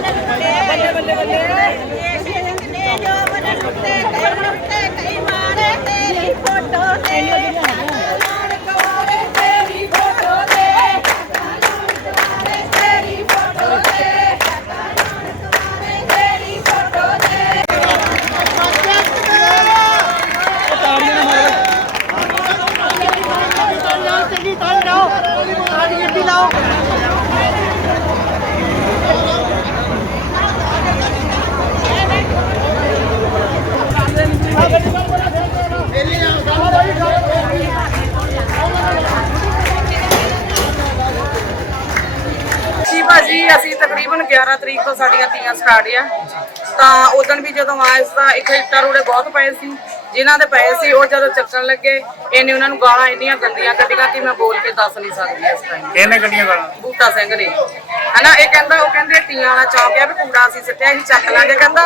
ਬੱਲੇ ਬੱਲੇ ਬੱਲੇ ਜੀ ਭਾਜੀ ਅਸੀਂ ਤਕਰੀਬਨ 11 ਤਰੀਕ ਤੋਂ ਸਾਡੀਆਂ ਤੀਆਂ ਸਟਾਰਟ ਆ। ਤਾਂ ਉਦੋਂ ਵੀ ਜਦੋਂ ਆਏ ਤਾਂ ਇੱਥੇ ਇੱਟਾਂ ਰੋੜੇ ਬਹੁਤ ਪਏ ਸੀ। ਜਿਨ੍ਹਾਂ ਦੇ ਪਏ ਸੀ ਉਹ ਜਦੋਂ ਚੱਕਣ ਲੱਗੇ ਇਹਨੇ ਉਹਨਾਂ ਨੂੰ ਗਾਲਾਂ ਇੰਨੀਆਂ ਗੰਦੀਆਂ ਕੱਢੀਆਂ ਕਿ ਮੈਂ ਬੋਲ ਕੇ ਦੱਸ ਨਹੀਂ ਸਕਦੀ ਇਸ ਟਾਈਮ ਕਿਹਨੇ ਗੱਡੀਆਂ ਗਾਲਾਂ? ਬੂਟਾ ਸਿੰਘ ਨੇ। ਹਨਾ ਇਹ ਕਹਿੰਦਾ ਉਹ ਕਹਿੰਦੇ ਤੀਆਂ ਵਾਲਾ ਚੌਕ ਆ ਵੀ ਕੂੜਾ ਅਸੀਂ ਸਿੱਟਿਆ ਅਸੀਂ ਚੱਕ ਲਾਂਗੇ। ਕਹਿੰਦਾ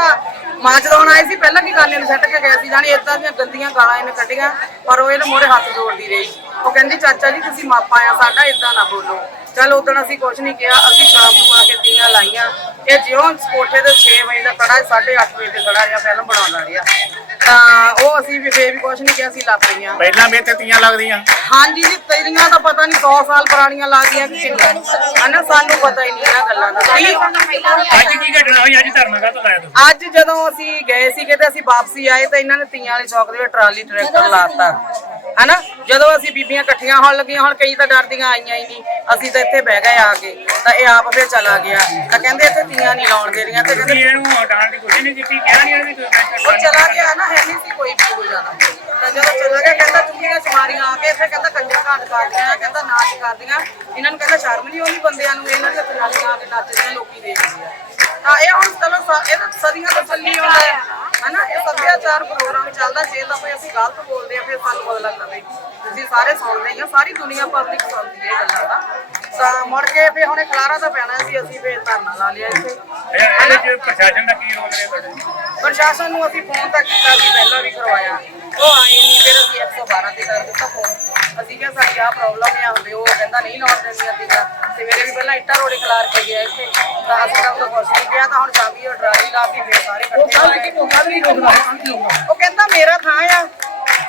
ਮਾਂ ਚਲਾਉਣ ਆਏ ਸੀ ਪਹਿਲਾਂ ਕੀ ਗੱਲ ਇਹਨੂੰ ਸੱਟ ਕੇ ਗਏ ਸੀ ਜਾਣੀ ਇਦਾਂ ਦੀਆਂ ਗੰਦੀਆਂ ਗਾਲਾਂ ਇਹਨੇ ਕੱਢੀਆਂ ਪਰ ਉਹ ਇਹਨੂੰ ਮੋਰੇ ਹੱਥ ਜੋੜਦੀ ਰਹੀ। ਉਹ ਕਹਿੰਦੀ ਚਾਚਾ ਜੀ ਤੁਸੀਂ ਮਾਪਾ ਆ ਸਾਡਾ ਇਦਾਂ ਨਾ ਬੋਲੋ। ਚਲ ਉਦੋਂ ਅਸੀਂ ਕੁਝ ਨਹੀਂ ਕਿਹਾ ਅਸੀਂ ਸ਼ਾਮ ਨੂੰ ਆ ਕੇ ਤੀਆਂ ਲਾਈਆਂ। ਇਹ ਜਿਉਂ ਕੋਠੇ ਦੇ 6 ਵਜੇ ਦਾ ਖੜਾ 8:30 ਵਜੇ ਤੇ ਖੜਾ ਰਿਹਾ ਫਿਲਮ ਬਣਾਉਂਦਾ ਰਿਹਾ ਤਾਂ ਉਹ ਅਸੀਂ ਵੀ ਫੇਰ ਵੀ ਕੁਝ ਨਹੀਂ ਕਿਹਾ, ਅਸੀਂ ਲੱਗ ਪਈਆਂ। ਪਹਿਲਾਂ ਵੀ ਤੀਆਂ ਲੱਗਦੀਆਂ। ਹਾਂਜੀ ਜੀ ਤੇਰੀਆਂ ਤਾਂ ਪਤਾ ਨਹੀਂ 100 ਸਾਲ ਪੁਰਾਣੀਆਂ ਲੱਗਦੀਆਂ ਕਿ ਕਿੰਨੀਆਂ। ਹਨਾ ਸਾਨੂੰ ਪਤਾ ਹੀ ਨਹੀਂ ਇਹਨਾਂ ਗੱਲਾਂ ਦਾ। ਅੱਜ ਕੀ ਘਟਨਾ ਹੋਈ? ਅੱਜ ਧਰਨਾ ਕਾਹਤੋਂ ਲਾਇਆ ਤੂੰ ਅੱਜ ਜਦੋਂ ਅਸੀਂ ਗਏ ਸੀਗੇ ਤੇ ਅਸੀਂ ਵਾਪਸੀ ਆਏ ਤਾਂ ਇਹਨਾਂ ਨੇ ਤੀਆਂ ਵਾਲੇ ਚੌਕ ਦੇ ਵਿੱਚ ਟਰਾਲੀ ਟਰੈਕਟਰ ਲਾਤਾ। ਹਨਾ ਜਦੋਂ ਅਸੀਂ ਬੀਬੀਆਂ ਇਕੱਠੀਆਂ ਹੋਣ ਲੱਗੀਆਂ ਹੁਣ ਕਈ ਤਾਂ ਡਰਦੀਆਂ ਆਈਆਂ ਹੀ ਨਹੀਂ। ਅਸੀਂ ਤਾਂ ਇੱਥੇ ਬਹਿ ਗਏ ਆ ਕੇ ਤਾਂ ਇਹ ਆਪ ਫਿਰ ਚਲਾ ਗਿਆ। ਤਾਂ ਕਹਿੰਦੇ ਇੱਥੇ ਤੀਆਂ ਨਹੀਂ ਲਾਉਣ ਦੇ ਰਹੀਆਂ ਤੇ ਤੁਸੀਂ ਕਹਿੰਦੇ ਇਹਨੂੰ ਹਟਾਉਣ ਦੀ ਕੋਸ਼ਿਸ਼ ਨਹੀਂ ਕੀਤੀ ਕਿਹਾ ਨਹੀਂ ਇਹਨੇ ਵੀ ਉਹ ਚਲਾ ਗਿਆ ਨਾ ਹੈ ਨਹੀਂ ਸੀ ਕੋਈ ਵੀ ਕੋਈ ਜ਼ਿਆਦਾ। ਤਾਂ ਜਦੋਂ ਚਲਾ ਗਿਆ ਕਹਿੰਦਾ ਚੁੰਗੀਆਂ ਆ ਕੇ ਕਹਿੰਦਾ ਕੰਜਰ ਘਾਟ ਕਰਦੀਆਂ ਕਹਿੰਦਾ ਨਾਚ ਕਰਦੀਆਂ ਇਹਨਾਂ ਨੂੰ ਕਹਿੰਦਾ ਸ਼ਰਮ ਨਹੀਂ ਆਉਂਦੀ ਬੰਦਿਆਂ ਨੂੰ ਇਹਨਾਂ ਦੀਆਂ ਜਨਾਨੀਆਂ ਆ ਕੇ ਨੱਚਦੀਆਂ ਲੋਕੀ ਦੇਖਦੇ ਆ। ਤਾਂ ਇਹ ਹੁਣ ਚਲੋ ਸ- ਇਹ ਤਾਂ ਸਦੀਆਂ ਤੋਂ ਚੱਲੀ ਆਉਂਦਾ ਹੈ। ਹਨਾ ਇਹ ਸੱਭਿਆਚਾਰ ਪ੍ਰੋਗਰਾਮ ਚੱਲਦਾ ਜੇ ਤਾਂ ਕੋਈ ਅਸੀਂ ਗਲਤ ਬੋਲਦੇ ਆ ਫਿਰ ਸਾਨੂੰ ਬਦਲਾ ਕਰੇ ਤੁਸੀਂ ਸਾਰੇ ਸੁਣਦੇ ਹੀ ਆ ਸਾਰੀ ਦੁਨੀਆ ਪਬਲਿਕ ਸੁਣਦੀ ਹੈ ਇਹ ਗੱਲਾਂ ਦਾ ਤਾਂ ਮੁੜ ਕੇ ਫਿਰ ਹੁਣੇ ਖਲਾਰਾ ਤਾਂ ਪੈਣਾ ਸੀ ਅਸੀਂ ਫਿਰ ਧਰਨਾ ਲਾ ਲਿਆ ਇੱਥੇ। ਇਹ- ਇਹਦੇ ਚ ਪ੍ਰਸ਼ਾਸਨ ਦਾ ਕੀ ਰੋਲ ਹੈ ਤੁਹਾਡੇ? ਪ੍ਰਸ਼ਾਸਨ ਨੂੰ ਅਸੀਂ ਫੋਨ ਤੱਕ ਕੀਤਾ ਸੀ ਪਹਿਲਾਂ ਵੀ ਕਰਵਾਇਆ। ਅਸੀਂ 112 ਤੇ ਕਰ ਦਿੱਤਾ ਫੋਨ ਅਸੀਂ ਕਿਹਾ ਸਾਡੀ ਆਹ ਪ੍ਰੋਬਲਮ ਹੈ ਹੁੰਦੇ ਉਹ ਕਹਿੰਦਾ ਨਹੀਂ ਲਾਉਣ ਦਿੰਦੀਆਂ ਤੀਆਂ ਸਵੇਰੇ ਵੀ ਪਹਿਲਾਂ ਇੱਟਾਂ ਰੋੜੇ ਖਲਾਰ ਕੇ ਗਿਆ ਇੱਥੇ। ਤਾਂ ਅਸੀਂ ਤਾਂ ਕੁਛ ਨਹੀਂ ਕਿਹਾ ਤਾਂ ਹੁਣ ਸ਼ਾਮੀ ਉਹ ਟਰਾਲੀ ਲਾ ਕੇ ਫਿਰ ਸਾਰੇ ਇਕੱਠੇ ਉਹ ਕਹਿੰਦਾ ਮੇਰਾ ਥਾਂ ਆ।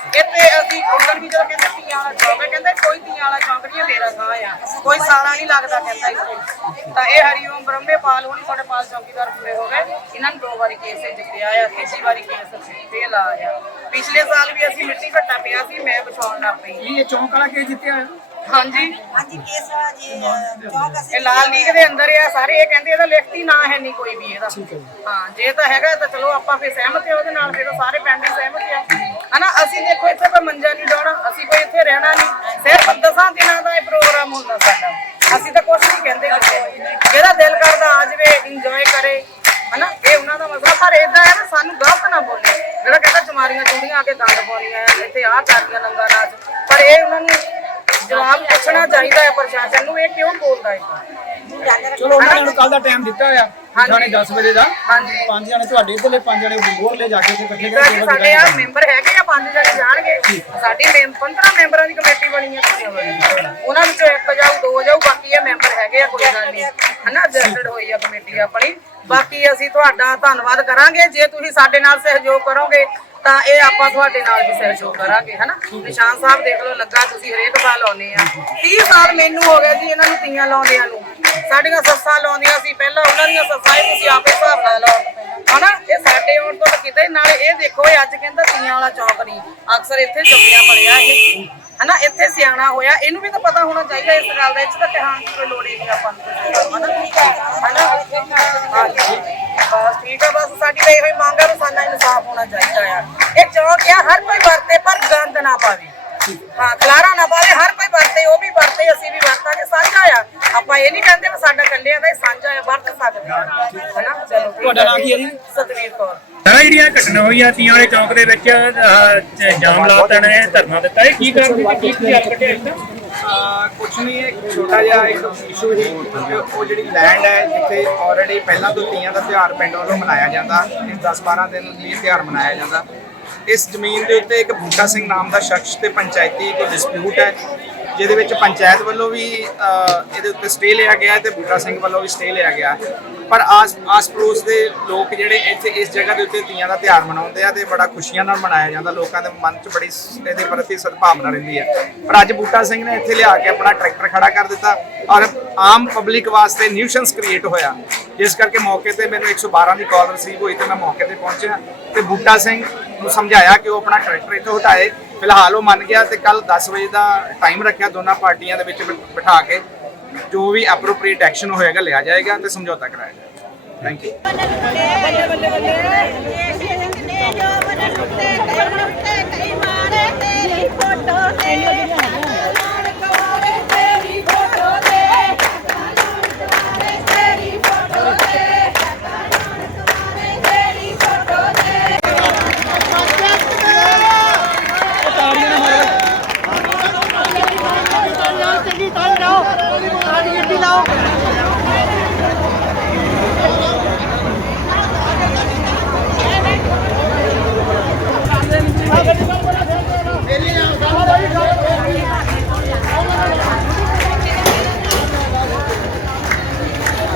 ਇੱਥੇ ਅਸੀਂ ਉਧਰ ਵੀ ਜਦੋਂ ਕਹਿੰਦੇ ਤੀਆਂ ਵਾਲਾ ਚੌਕ ਹੈ। ਕਹਿੰਦੇ ਕੋਈ ਤੀਆਂ ਵਾਲਾ ਚੌਕ ਨਹੀਂ ਹੈ, ਮੇਰਾ ਥਾਂ ਆ। ਕੋਈ ਸਾਲਾ ਨਹੀਂ ਲੱਗਦਾ ਕਹਿੰਦਾ ਇੱਥੇ। ਤਾਂ ਇਹ ਹਰੀਓਮ ਬ੍ਰਹਮੇ ਪਾਲ ਹੋਣੀ ਸਾਡੇ ਪਾਲ ਚੌਕੀਦਾਰ ਪੂਰੇ ਹੋ ਗਏ। ਇਹਨਾਂ ਨੂੰ ਦੋ ਵਾਰੀ ਕੇਸ ਜਿੱਤਿਆ ਆ ਤੀਜੀ ਵਾਰੀ ਕੇਸ ਫੇਲ ਆ ਆ ਪਿਛਲੇ ਸਾਲ ਵੀ ਅਸੀਂ ਮਿੱਟੀ ਘੱਟਾ ਪਿਆ ਸੀ ਮੈਂ ਵਿਛਾਉਣ ਲੱਗ ਪਈ। ਇਹ ਚੌਂਕ ਵਾਲਾ ਕੇ ਜਿੱਤਿਆ ਹਾਂਜੀ। ਹਾਂਜੀ ਕੇਸ ਜੀ ਚੌਕ ਅਸੀਂ ਇਹ ਲਾਲ ਲੀਗ ਦੇ ਅੰਦਰ ਆ ਸਾਰੇ ਇਹ ਕਹਿੰਦੇ ਇਹਦਾ ਲਿਖਤੀ ਨਾਂ ਹੈ ਨਹੀਂ ਕੋਈ ਵੀ ਇਹਦਾ। ਹਾਂ ਜੇ। ਤਾਂ ਹੈਗਾ ਤਾਂ ਚਲੋ ਆਪਾਂ ਫਿਰ ਸਹਿਮਤ ਹਾਂ ਉਹਦੇ ਨਾਲ ਫਿਰ ਤਾਂ ਸਾਰੇ ਪਿੰਡ ਹੀ ਸਹਿਮਤ ਆ। ਹਨਾ ਅਸੀਂ ਦੇਖੋ ਇੱਥੇ ਕੋਈ ਮੰਜਾ ਨਹੀਂ ਡਾਉਣਾ ਅਸੀਂ ਕੋਈ ਇੱਥੇ ਰਹਿਣਾ ਨਹੀਂ। ਸਿਰਫ ਦਸਾਂ ਦਿਨਾਂ ਦਾ ਇਹ ਪ੍ਰੋਗਰਾਮ ਹੁੰਦਾ ਸਾਡਾ। ਅਸੀਂ ਤਾਂ ਕੁਝ ਨਹੀਂ ਕਹਿੰਦੇ ਕਿਸੇ ਨੂੰ। ਜਿਹਦਾ ਦਿਲ ਕਰਦਾ ਆ ਜਾਵੇ ਇੰਜੋਏ ਕਰੇ ਹਨਾ ਇਹ ਉਹਨਾਂ ਦਾ ਮਸਲਾ। ਪਰ ਇਦਾਂ ਹੈ ਨਾ ਸਾਨੂੰ ਗਲਤ ਨਾ ਬੋਲੇ। ਜਿਹੜਾ ਕਹਿੰਦਾ ਚਮਾਰੀਆਂ ਚੁੰਡੀਆਂ ਆ ਕੇ ਗੰਦ ਪਾਉਣੀਆਂ ਆ, ਇੱਥੇ ਆਹ ਕਰਦੀਆਂ ਨੰਗਾ ਨਾਚ ਪਰ ਇਹ ਉਹਨਾਂ ਨੂੰ ਜਵਾਬ ਪੁੱਛਣਾ ਚਾਹੀਦਾ ਹੈ ਪ੍ਰਸ਼ਾਸਨ ਨੂੰ ਇਹ ਕਿਉਂ ਬੋਲਦਾ ਹੈ? ਚਲੋ ਉਹਨਾਂ ਨੇ ਕੱਲ ਦਾ ਟਾਈਮ ਦਿੱਤਾ ਹੋਇਆ। ਜਾਣੇ 10 ਵਜੇ ਦਾ। ਹਾਂਜੀ। ਪੰਜ ਜਣੇ ਤੁਹਾਡੇ ਇੱਧਰਲੇ ਪੰਜ ਜਣੇ ਹੋਰ ਲੈ ਜਾ ਕੇ ਉੱਥੇ ਇਕੱਠੇ ਕਰਕੇ ਸਾਡੇ ਆ ਮੈਂਬਰ ਹੈਗੇ ਆ ਪੰਜ ਜਣੇ ਜਾਣਗੇ। ਸਾਡੀ ਮੈਂਬ 15 ਮੈਂਬਰਾਂ ਦੀ ਕਮੇਟੀ ਬਣੀ ਹੈ ਉਹਨਾਂ ਵਿੱਚੋਂ ਇੱਕ ਜਾਊ ਦੋ ਜਾਊ ਬਾਕੀ ਇਹ ਮੈਂਬਰ ਹੈਗੇ ਆ ਕੋਈ ਗੱਲ ਨਹੀਂ। ਹਨਾ ਰਜਿਸਟਰਡ ਹੋਈ ਆ ਕਮੇਟੀ ਆਪਣੀ। ਬਾਕੀ ਅਸੀਂ ਤੁਹਾਡਾ ਧੰਨਵਾਦ ਕਰਾਂਗੇ। ਜੇ ਤੁਸੀਂ ਸਾਡੇ ਨਾਲ ਸਹਿਯੋਗ ਕਰੋਗੇ ਤਾਂ ਇਹ ਆਪਾਂ ਤੁਹਾਡੇ ਨਾਲ ਵੀ ਸਹਿਯੋਗ ਕਰਾਂਗੇ ਹਨਾ? ਨਿਸ਼ਾਨ ਸਾਹਿਬ ਦੇਖ ਲਓ ਲੱਗਾ ਤੁਸੀਂ ਹਰੇਕ ਸਾਲ ਲਾਉਨੇ ਆ। 30 ਸਾਲ ਮੈਨੂੰ ਹੋ ਗਏ ਜੀ ਇਹਨਾਂ ਨੂੰ ਤੀਆਂ ਲਾਉਂਦਿਆਂ ਨੂੰ। ਸਾਡੀਆਂ ਸੱਸਾਂ ਲਾਉਂਦੀਆਂ ਸੀ ਪਹਿਲਾਂ, ਉਹਨਾਂ ਦੀਆਂ ਸੱਸਾਂ ਹੀ ਤੁਸੀਂ ਆਪੇ ਹਿਸਾਬ ਨਾਲ ਲਾਓ। ਹਨਾ? ਇਹ ਸਾਡੇ ਆਉਣ ਤੋਂ ਕਿਤੇ ਨਾਲੇ ਇਹ ਦੇਖੋ, ਇਹ ਅੱਜ ਕਹਿੰਦਾ ਤੀਆਂ ਵਾਲਾ ਚੌਕ ਨਹੀਂ ਅਕਸਰ ਇੱਥੇ ਜੰਮਿਆ ਪੜਿਆ ਇਹ। ਹਨਾ? ਇੱਥੇ ਸਿਆਣਾ ਹੋਇਆ। ਇਹਨੂੰ ਵੀ ਤਾਂ ਪਤਾ ਹੋਣਾ ਚਾਹੀਦਾ ਇਸ ਗੱਲ ਦਾ। ਇਹ 'ਚ ਤਾਂ ਕਹਾਣ ਕੋਈ ਲੋੜ ਹੀ ਨਹੀਂ ਆਪਾਂ ਨੂੰ। ਹਨਾ? ਬਸ ਠੀਕ ਆ, ਬਸ ਸਾਡੀ ਤਾਂ ਇਹੋ ਹੀ ਮੰਗ ਆ ਵੀ ਸਾਨੂੰ ਇਨਸਾਫ ਹੋਣਾ ਚਾਹੀਦਾ ਆ। ਇਹ ਚੌਕ ਆ, ਹਰ ਕੋਈ ਵਰਤੇ ਪਰ ਗੰਦ ਨਾ ਪਾਵੇ। ਹਾਂ। ਖਲਾਰਾ ਨਾ ਪਾਵੇ ਹਰ ਕੋਈ ਵਰਤੇ ਉਹ ਵੀ ਵਰਤੇ ਅਸੀਂ ਵੀ ਵਰਤਾਂਗੇ ਸਾਂਝਾ ਆ। ਆਪਾਂ ਇਹ ਨਹੀਂ ਕਹਿੰਦੇ ਵੀ ਸਾਡਾ ਕੱਲਿਆਂ ਦਾ ਹੀ ਸਾਂਝਾ ਆ ਵਰਤ ਸਕਦੇ ਆ। ਹਨਾ? ਚਲੋ ਤੁਹਾਡਾ ਨਾਮ ਕੀ ਹੈ ਜੀ? ਸਤਵੀਰ ਕੌਰ। ਸਾਰਾ ਜਿਹੜੀਆਂ ਘਟਨਾ ਹੋਈਆਂ ਤੀਆਂ ਵਾਲੇ ਚੌਂਕ ਦੇ ਵਿੱਚ ਜਾਮ ਲਾਤਾ ਨੇ ਧਰਨਾ ਦਿੱਤਾ। ਇਹ ਕੀ ਕਰਨ ਦੀ ਕੀ ਕੀ ਕੱਢਿਆ ਇਸ ਦਾ ਕੁਛ ਨਹੀਂ ਇੱਕ ਛੋਟਾ ਜਿਹਾ ਇੱਕ ਇਸ਼ੂ ਸੀ ਕਿ ਉਹ ਜਿਹੜੀ ਲੈਂਡ ਹੈ ਜਿੱਥੇ ਆਲਰੇਡੀ ਪਹਿਲਾਂ ਤੋਂ ਤੀਆਂ ਦਾ ਤਿਉਹਾਰ ਪਿੰਡ ਵੱਲੋਂ ਮਨਾਇਆ ਜਾਂਦਾ ਇਸ 10-12 ਦਿਨ ਲਈ ਇਹ ਤਿਉਹਾਰ ਮਨਾਇਆ ਜਾਂਦਾ। ਇਸ ਜ਼ਮੀਨ ਦੇ ਉੱਤੇ ਇੱਕ ਬੂਟਾ ਸਿੰਘ ਨਾਮ ਦਾ ਸ਼ਖਸ ਤੇ ਪੰਚਾਇਤੀ ਕੋਈ ਡਿਸਪਿਊਟ ਹੈ, ਜਿਹਦੇ ਵਿੱਚ ਪੰਚਾਇਤ ਵੱਲੋਂ ਵੀ ਇਹਦੇ ਉੱਤੇ ਸਟੇ ਲਿਆ ਗਿਆ ਹੈ ਤੇ ਬੂਟਾ ਸਿੰਘ ਵੱਲੋਂ ਵੀ ਸਟੇ ਲਿਆ ਗਿਆ ਪਰ ਆਸ ਆਸ ਪੜੋਸ ਦੇ ਲੋਕ ਜਿਹੜੇ ਇੱਥੇ ਇਸ ਜਗ੍ਹਾ ਦੇ ਉੱਤੇ ਤੀਆਂ ਦਾ ਤਿਉਹਾਰ ਮਨਾਉਂਦੇ ਆ ਤੇ ਬੜਾ ਖੁਸ਼ੀਆਂ ਨਾਲ ਮਨਾਇਆ ਜਾਂਦਾ, ਲੋਕਾਂ ਦੇ ਮਨ 'ਚ ਬੜੀ ਇਹਦੇ ਪ੍ਰਤੀ ਸਦਭਾਵਨਾ ਰਹਿੰਦੀ ਹੈ। ਪਰ ਅੱਜ ਬੂਟਾ ਸਿੰਘ ਨੇ ਇੱਥੇ ਲਿਆ ਕੇ ਆਪਣਾ ਟਰੈਕਟਰ ਖੜਾ ਕਰ ਦਿੱਤਾ ਔਰ ਆਮ ਪਬਲਿਕ ਵਾਸਤੇ ਨਿਊਸ਼ੰਸ ਕ੍ਰੀਏਟ ਹੋਇਆ। ਜਿਸ ਕਰਕੇ ਮੌਕੇ ਤੇ ਮੈਨੂੰ 112 ਦੀ ਕਾਲ ਰਿਸੀਵ ਹੋਈ ਤੇ ਮੈਂ ਮੌਕੇ ਤੇ ਪਹੁੰਚਿਆ ਤੇ ਬੂਟਾ ਸਿੰਘ ਨੂੰ ਸਮਝਾਇਆ ਕਿ ਉਹ ਆਪਣਾ ਟਰੈਕਟਰ ਇੱਥੋਂ ਹਟਾਏ। ਫਿਲਹਾਲ ਉਹ ਮੰਨ ਗਿਆ ਤੇ ਕੱਲ 10 ਵਜੇ ਦਾ ਟਾਈਮ ਰੱਖਿਆ ਦੋਨਾਂ ਪਾਰਟੀਆਂ ਦੇ ਵਿੱਚ ਬਿਠਾ ਕੇ। ਜੋ ਵੀ ਐਪਰੋਪ੍ਰੀਏਟ ਐਕਸ਼ਨ ਹੋਏਗਾ ਲਿਆ ਜਾਏਗਾ ਤੇ ਸਮਝੌਤਾ ਕਰਾਇਆ ਜਾਏਗਾ। Thank you